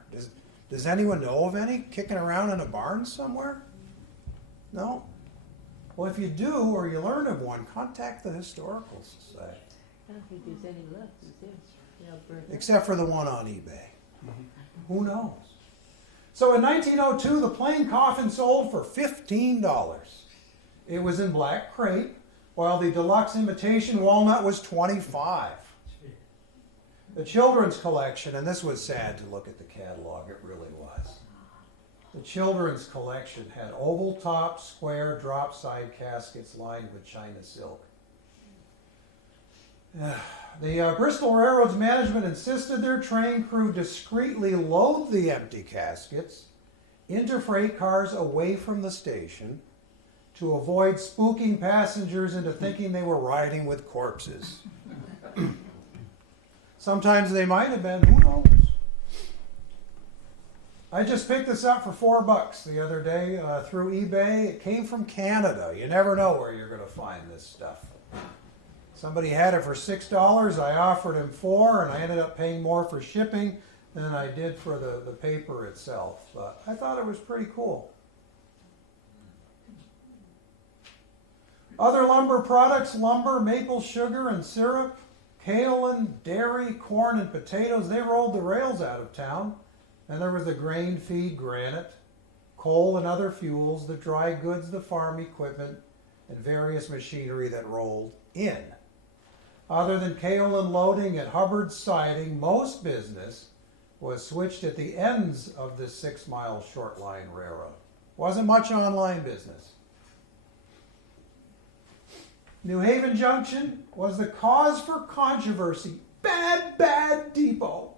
Does anyone know of any kicking around in a barn somewhere? No? Well, if you do, or you learn of one, contact the Historical Society. I don't think there's any left, is there? They're all burned up. Except for the one on eBay. Who knows? So in 1902, the plain coffin sold for $15. It was in black crepe, while the deluxe imitation walnut was $25. The children's collection, and this was sad to look at the catalog, it really was. The children's collection had oval top, square, drop side caskets lined with China silk. The Bristol Railroad's management insisted their train crew discreetly load the empty caskets into freight cars away from the station to avoid spooking passengers into thinking they were riding with corpses. Sometimes they might have been, who knows? I just picked this up for $4 the other day through eBay. It came from Canada. You never know where you're going to find this stuff. Somebody had it for $6. I offered him $4, and I ended up paying more for shipping than I did for the paper itself. But I thought it was pretty cool. Other lumber products: lumber, maple sugar and syrup, kaolin, dairy, corn, and potatoes. They rolled the rails out of town. And there was the grain feed, granite, coal and other fuels, the dry goods, the farm equipment, and various machinery that rolled in. Other than kaolin loading and Hubbard's siding, most business was switched at the ends of this 6-mile short line railroad. Wasn't much online business. New Haven Junction was the cause for controversy. Bad depot.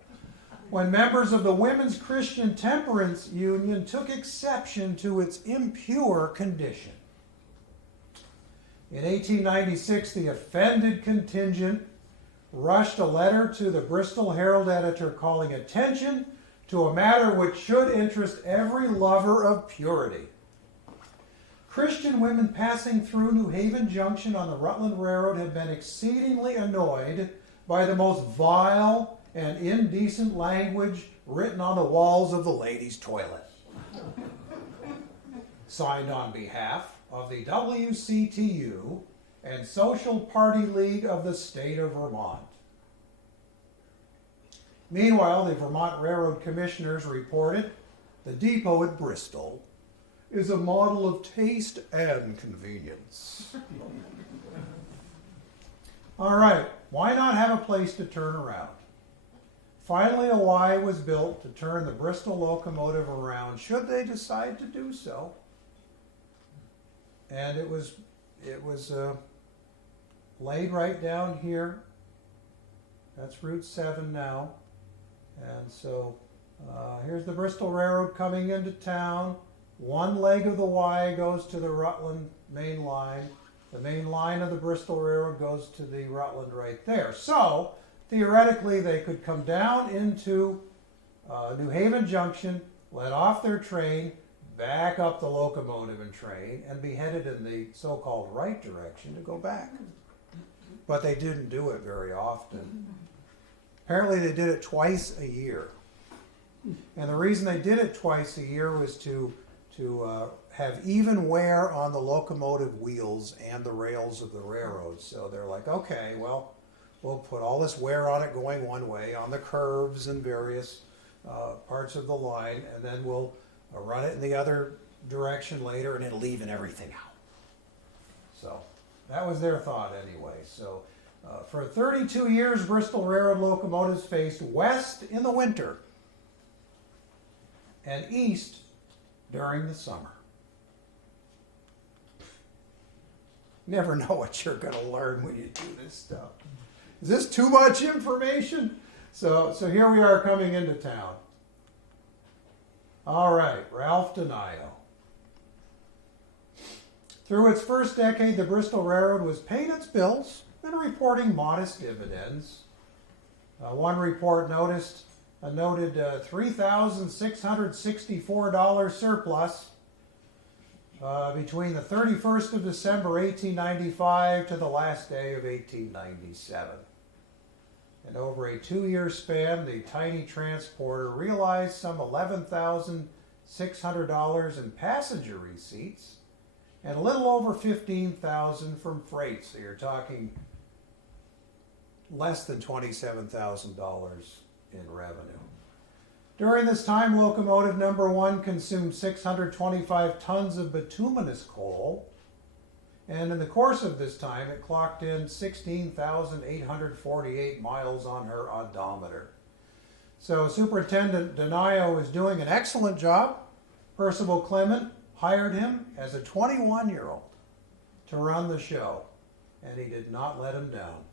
When members of the Women's Christian Temperance Union took exception to its impure condition. In 1896, the offended contingent rushed a letter to the Bristol Herald editor calling attention to a matter which should interest every lover of purity. Christian women passing through New Haven Junction on the Rutland Railroad had been exceedingly annoyed by the most vile and indecent language written on the walls of the ladies' toilet. Signed on behalf of the WCTU and Social Party League of the state of Vermont. Meanwhile, the Vermont Railroad Commissioners reported the depot at Bristol is a model of taste and convenience. All right, why not have a place to turn around? Finally, a Y was built to turn the Bristol locomotive around, should they decide to do so. And it was laid right down here. That's Route 7 now. And so here's the Bristol Railroad coming into town. One leg of the Y goes to the Rutland main line. The main line of the Bristol Railroad goes to the Rutland right there. So theoretically, they could come down into New Haven Junction, let off their train, back up the locomotive and train, and be headed in the so-called right direction to go back. But they didn't do it very often. Apparently they did it twice a year. And the reason they did it twice a year was to have even wear on the locomotive wheels and the rails of the railroad. So they're like, okay, well, we'll put all this wear on it going one way, on the curves and various parts of the line, and then we'll run it in the other direction later, and it'll even everything out. So that was their thought anyway. So for 32 years, Bristol Railroad locomotives faced west in the winter and east during the summer. Never know what you're going to learn when you do this stuff. Is this too much information? So here we are coming into town. All right, Ralph Denaio. Through its first decade, the Bristol Railroad was paying its bills and reporting modest dividends. One report noticed a noted $3,664 surplus between the 31st of December 1895 to the last day of 1897. And over a 2-year span, the tiny transporter realized some $11,600 in passenger receipts and a little over $15,000 from freight. So you're talking less than $27,000 in revenue. During this time, locomotive number 1 consumed 625 tons of bituminous coal, and in the course of this time, it clocked in 16,848 miles on her odometer. So Superintendent Donayo is doing an excellent job. Percival Clement hired him as a 21-year-old to run the show, and he did not let him down.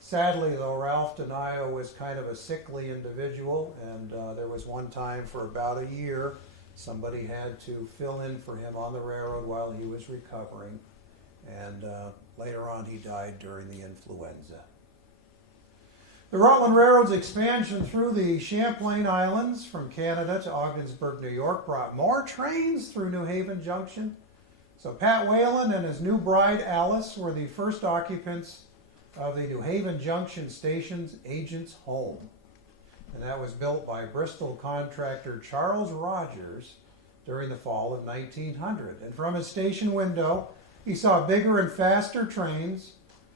Sadly, though, Ralph Donayo was kind of a sickly individual, and there was one time for about a year somebody had to fill in for him on the railroad while he was recovering, and later on he died during the influenza. The Rutland Railroad's expansion through the Champlain Islands from Canada to Ogdensburg, New York brought more trains through New Haven Junction. So Pat Whalen and his new bride Alice were the first occupants of the New Haven Junction Station's agent's home. And that was built by Bristol contractor Charles Rogers during the fall of 1900. And from his station window, he saw bigger and faster trains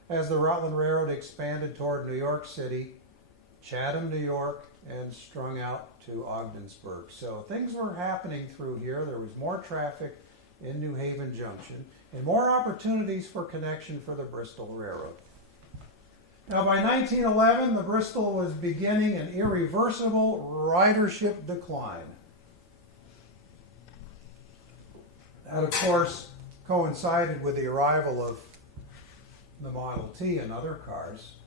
as the Rutland Railroad expanded toward New York City, Chatham, New York, and strung out to Ogdensburg. So things were happening through here. There was more traffic in New Haven Junction and more opportunities for connection for the Bristol Railroad. Now, by 1911, the Bristol was beginning an irreversible ridership decline. That, of course, coincided with the arrival of the Model T and other cars.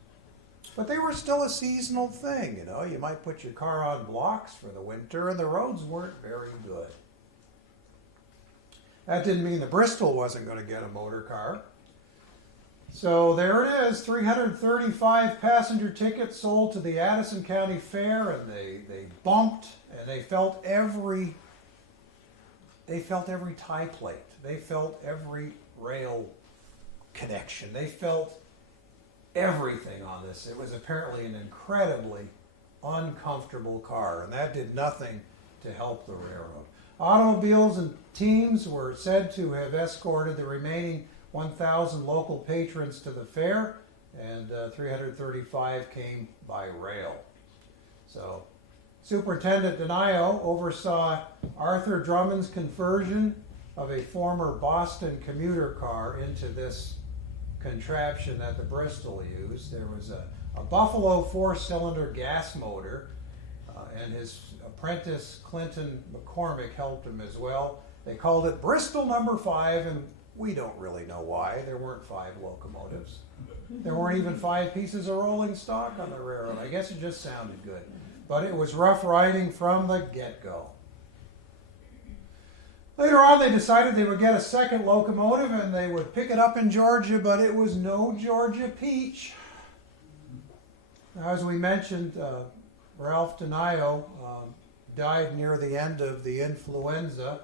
But they were still a seasonal thing, you know. You might put your car on blocks for the winter, and the roads weren't very good. That didn't mean the Bristol wasn't going to get a motor car. So there it is, 335 passenger tickets sold to the Addison County Fair, and they bumped, and they felt every tie plate. They felt every rail connection. They felt everything on this. It was apparently an incredibly uncomfortable car, and that did nothing to help the railroad. Automobiles and teams were said to have escorted the remaining 1,000 local patrons to the fair, and 335 came by rail. So Superintendent Donayo oversaw Arthur Drummond's conversion of a former Boston commuter car into this contraption that the Bristol used. There was a Buffalo 4-cylinder gas motor, and his apprentice Clinton McCormick helped him as well. They called it Bristol number 5, and we don't really know why. There weren't 5 locomotives. There weren't even 5 pieces of rolling stock on the railroad. I guess it just sounded good. But it was rough riding from the get-go. Later on, they decided they would get a second locomotive and they would pick it up in Georgia, but it was no Georgia peach. As we mentioned, Ralph Donayo died near the end of the influenza,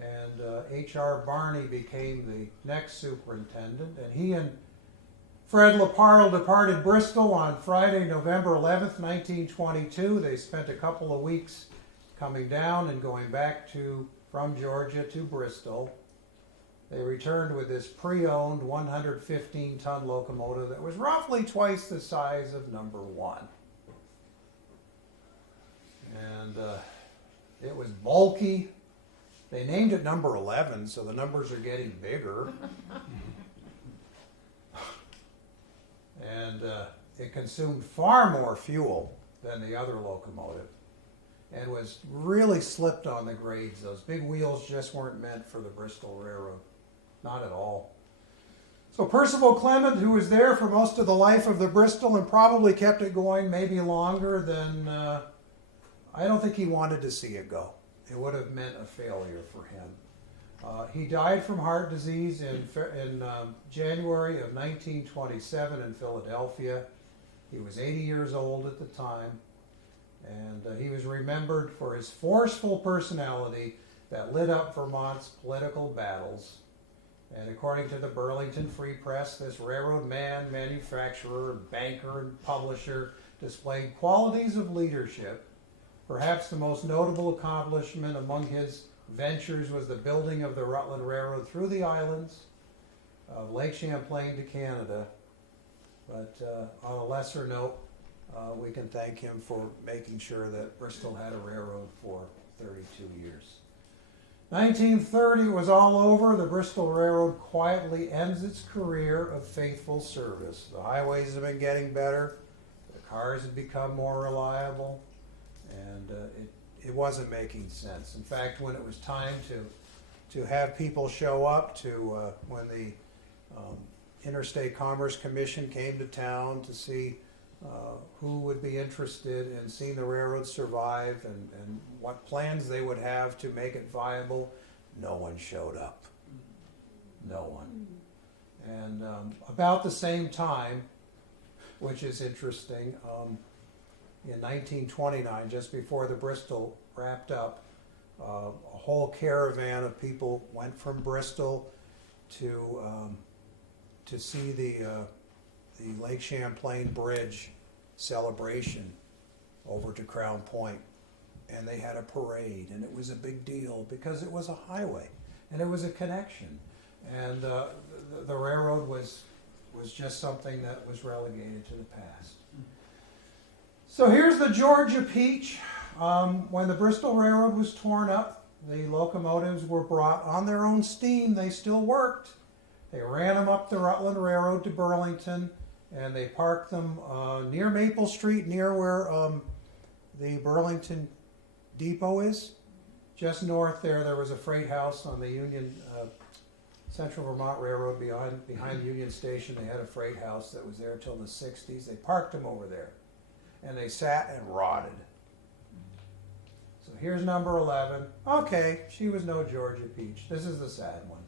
and H.R. Barney became the next superintendent, and he and Fred LaParle departed Bristol on Friday, November 11th, 1922. They spent a couple of weeks coming down and going back from Georgia to Bristol. They returned with this pre-owned 115-ton locomotive that was roughly twice the size of number 1. And it was bulky. They named it number 11, so the numbers are getting bigger. And it consumed far more fuel than the other locomotive, and was really slipped on the grades. Those big wheels just weren't meant for the Bristol Railroad, not at all. So Percival Clement, who was there for most of the life of the Bristol and probably kept it going maybe longer than, I don't think he wanted to see it go. It would have meant a failure for him. He died from heart disease in January of 1927 in Philadelphia. He was 80 years old at the time. And he was remembered for his forceful personality that lit up Vermont's political battles. And according to the Burlington Free Press, this railroad man, manufacturer, banker, and publisher displayed qualities of leadership. Perhaps the most notable accomplishment among his ventures was the building of the Rutland Railroad through the islands of Lake Champlain to Canada. But on a lesser note, we can thank him for making sure that Bristol had a railroad for 32 years. 1930 was all over. The Bristol Railroad quietly ends its career of faithful service. The highways have been getting better. The cars have become more reliable. And it wasn't making sense. In fact, when it was time to have people show up to, when the Interstate Commerce Commission came to town to see who would be interested in seeing the railroad survive and what plans they would have to make it viable, no one showed up. No one. And about the same time, which is interesting, in 1929, just before the Bristol wrapped up, a whole caravan of people went from Bristol to see the Lake Champlain Bridge celebration over to Crown Point, and they had a parade, and it was a big deal because it was a highway and it was a connection, and the railroad was just something that was relegated to the past. So here's the Georgia Peach. When the Bristol Railroad was torn up, the locomotives were brought on their own steam. They still worked. They ran them up the Rutland Railroad to Burlington, and they parked them near Maple Street, near where the Burlington Depot is. Just north there was a freight house on the Union Central Vermont Railroad behind Union Station. They had a freight house that was there till the 60s. They parked them over there, and they sat and rotted. So here's number 11. Okay, she was no Georgia Peach. This is the sad one.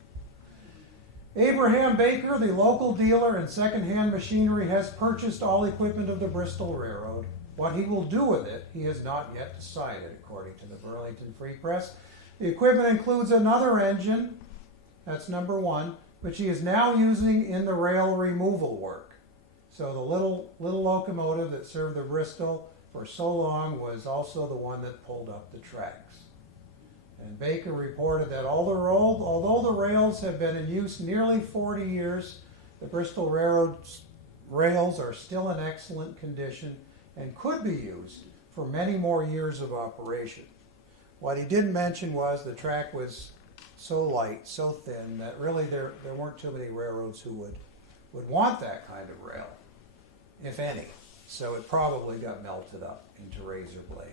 Abraham Baker, the local dealer in second-hand machinery, has purchased all equipment of the Bristol Railroad. What he will do with it, he has not yet decided, according to the Burlington Free Press. The equipment includes another engine, that's number 1, which he is now using in the rail removal work. So the little locomotive that served the Bristol for so long was also the one that pulled up the tracks. And Baker reported that although the rails have been in use nearly 40 years, the Bristol Railroad's rails are still in excellent condition and could be used for many more years of operation. What he didn't mention was the track was so light, so thin, that really there weren't too many railroads who would want that kind of rail, if any. So it probably got melted up into razor blades.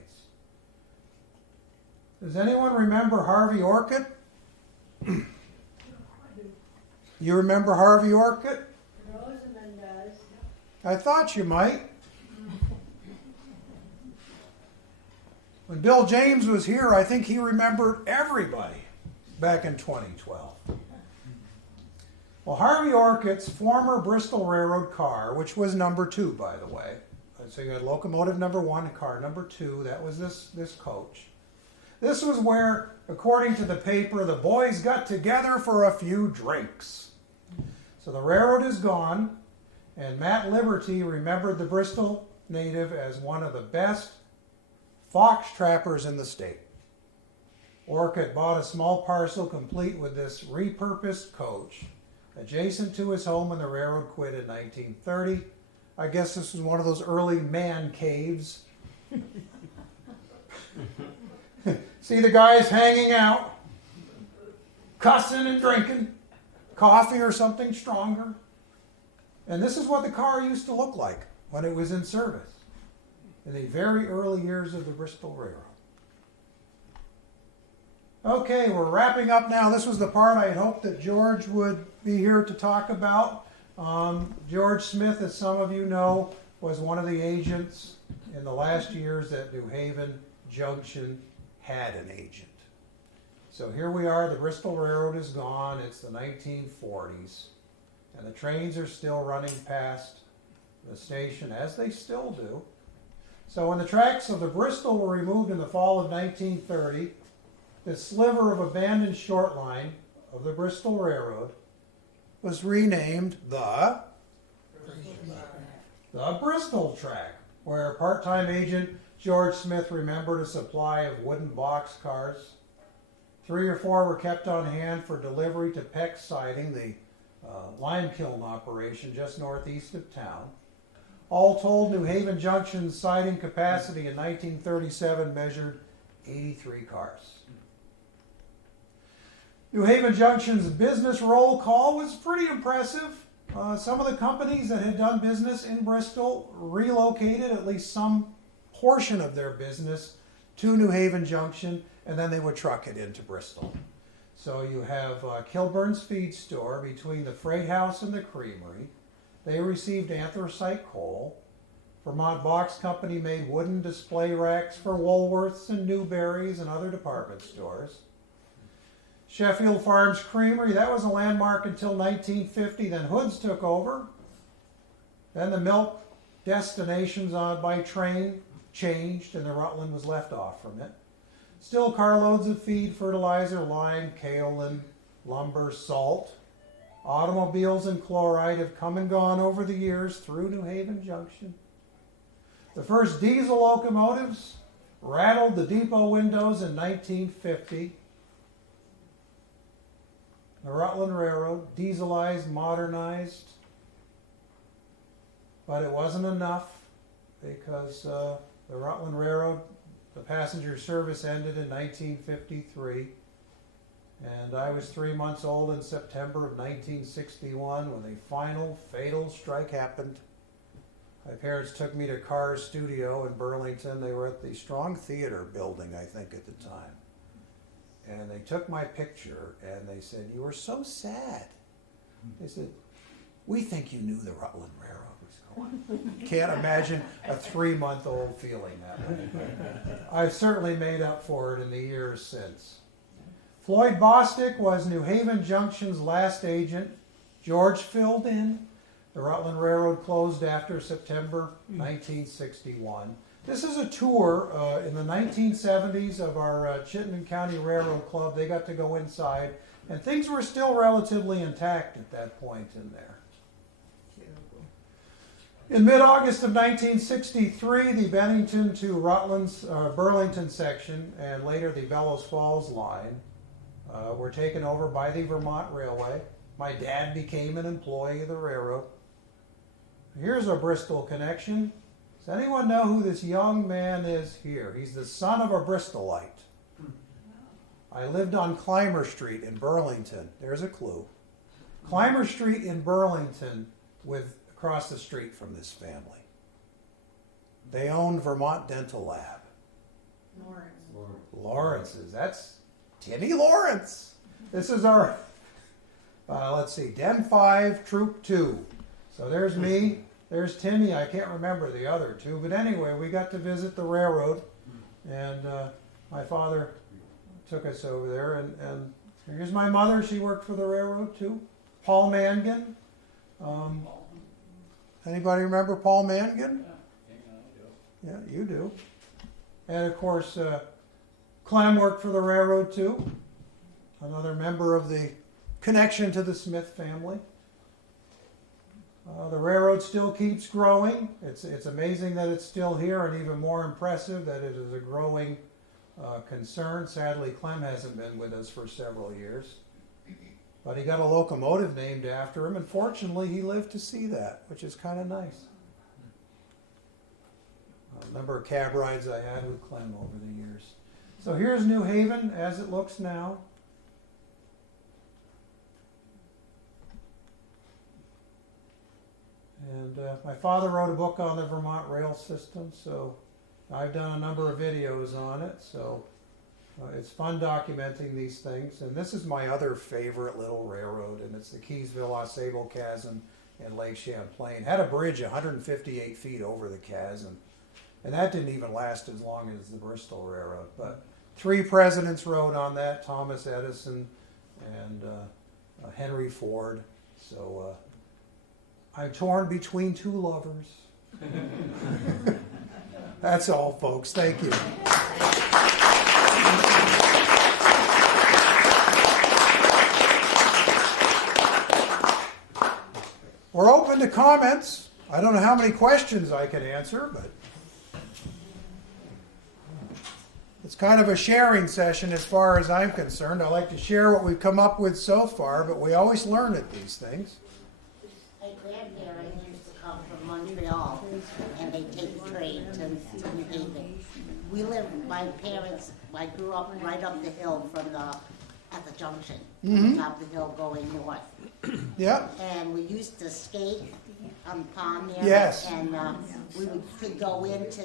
Does anyone remember Harvey Orchid? You remember Harvey Orchid? Rosamond does. I thought you might. When Bill James was here, I think he remembered everybody back in 2012. Well, Harvey Orchid's former Bristol Railroad car, which was number 2, by the way. So you had locomotive number 1 and car number 2. That was this coach. This was where, according to the paper, the boys got together for a few drinks. So the railroad is gone, and Matt Liberty remembered the Bristol native as one of the best fox trappers in the state. Orchid bought a small parcel complete with this repurposed coach adjacent to his home when the railroad quit in 1930. I guess this was one of those early man caves. See the guys hanging out, cussing and drinking, coffee or something stronger. And this is what the car used to look like when it was in service in the very early years of the Bristol Railroad. Okay, we're wrapping up now. This was the part I had hoped that George would be here to talk about. George Smith, as some of you know, was one of the agents in the last years that New Haven Junction had an agent. So here we are, the Bristol Railroad is gone, it's the 1940s, and the trains are still running past the station, as they still do. So when the tracks of the Bristol were removed in the fall of 1930, this sliver of abandoned short line of the Bristol Railroad was renamed the Bristol Track, where part-time agent George Smith remembered a supply of wooden box cars. 3 or 4 were kept on hand for delivery to Peck Siding, the lime kiln operation just northeast of town. All told, New Haven Junction's siding capacity in 1937 measured 83 cars. New Haven Junction's business roll call was pretty impressive. Some of the companies that had done business in Bristol relocated at least some portion of their business to New Haven Junction, and then they would truck it into Bristol. So you have Kilburn's Feed Store between the Freight House and the Creamery. They received anthracite coal. Vermont Box Company made wooden display racks for Woolworths and Newberry's and other department stores. Sheffield Farms Creamery, that was a landmark until 1950. Then Hoods took over. Then the milk destinations by train changed, and the Rutland was left off from it. Still carloads of feed, fertilizer, lime, kaolin, lumber, salt. Automobiles and chloride have come and gone over the years through New Haven Junction. The first diesel locomotives rattled the depot windows in 1950. The Rutland Railroad, dieselized, modernized, but it wasn't enough because the Rutland Railroad, the passenger service ended in 1953, and I was 3 months old in September of 1961 when the final fatal strike happened. My parents took me to Carr's studio in Burlington. They were at the Strong Theater building, I think, at the time. And they took my picture and they said, "You were so sad." They said, "We think you knew the Rutland Railroad was going." Can't imagine a 3-month-old feeling that way. I've certainly made up for it in the years since. Floyd Bostick was New Haven Junction's last agent. George filled in. The Rutland Railroad closed after September 1961. This is a tour in the 1970s of our Chittenden County Railroad Club. They got to go inside, and things were still relatively intact at that point in there. In mid-August of 1963, the Bennington to Rutland's Burlington section, and later the Bellows Falls line, were taken over by the Vermont Railway. My dad became an employee of the railroad. Here's a Bristol connection. Does anyone know who this young man is here? He's the son of a Bristolite. I lived on Clymer Street in Burlington. There's a clue. Clymer Street in Burlington with across the street from this family. They owned Vermont Dental Lab. Lawrence's. That's Timmy Lawrence. This is our, let's see, Den 5, Troop 2. So there's me. There's Timmy. I can't remember the other two. But anyway, we got to visit the railroad. And my father took us over there. And here's my mother. She worked for the railroad too. Paul Mangan. Anybody remember Paul Mangan? Yeah, you do. And of course, Clem worked for the railroad too. Another member of the connection to the Smith family. The railroad still keeps growing. It's amazing that it's still here, and even more impressive that it is a growing concern. Sadly, Clem hasn't been with us for several years. But he got a locomotive named after him, and fortunately he lived to see that, which is kind of nice. A number of cab rides I had with Clem over the years. So here's New Haven as it looks now. And my father wrote a book on the Vermont rail system, so I've done a number of videos on it. So it's fun documenting these things. And this is my other favorite little railroad, and it's the Keysville-Ausable Chasm in Lake Champlain. Had a bridge 158 feet over the chasm, and that didn't even last as long as the Bristol Railroad. But 3 presidents rode on that: Thomas Edison and Henry Ford. So I'm torn between 2 lovers. That's all, folks. Thank you. We're open to comments. I don't know how many questions I can answer, but it's kind of a sharing session as far as I'm concerned. I like to share what we've come up with so far, but we always learn at these things. My grandparents used to come from Montreal, and they take the train to New Haven. We live, my parents, I grew up right up the hill from at the Junction, top of the hill going north. Yeah. And we used to skate on the pond there. Yes. And we could go into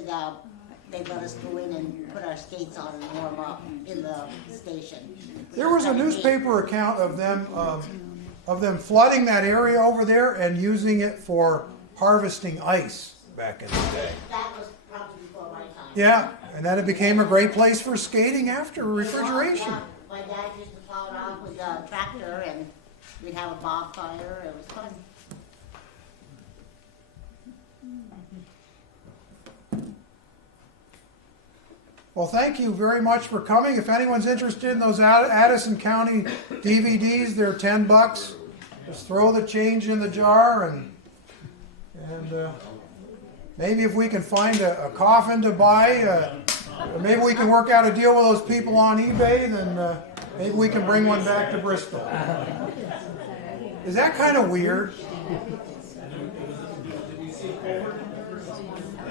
they'd let us go in and put our skates on and warm up in the station. There was a newspaper account of them flooding that area over there and using it for harvesting ice back in the day. That was probably before my time. Yeah, and then it became a great place for skating after refrigeration. Yeah, my dad used to plow it off with a tractor, and we'd have a bonfire. It was fun. Well, thank you very much for coming. If anyone's interested in those Addison County DVDs, they're $10. Just throw the change in the jar, and maybe if we can find a coffin to buy, maybe we can work out a deal with those people on eBay, then maybe we can bring one back to Bristol. Is that kind of weird? Did you see forward?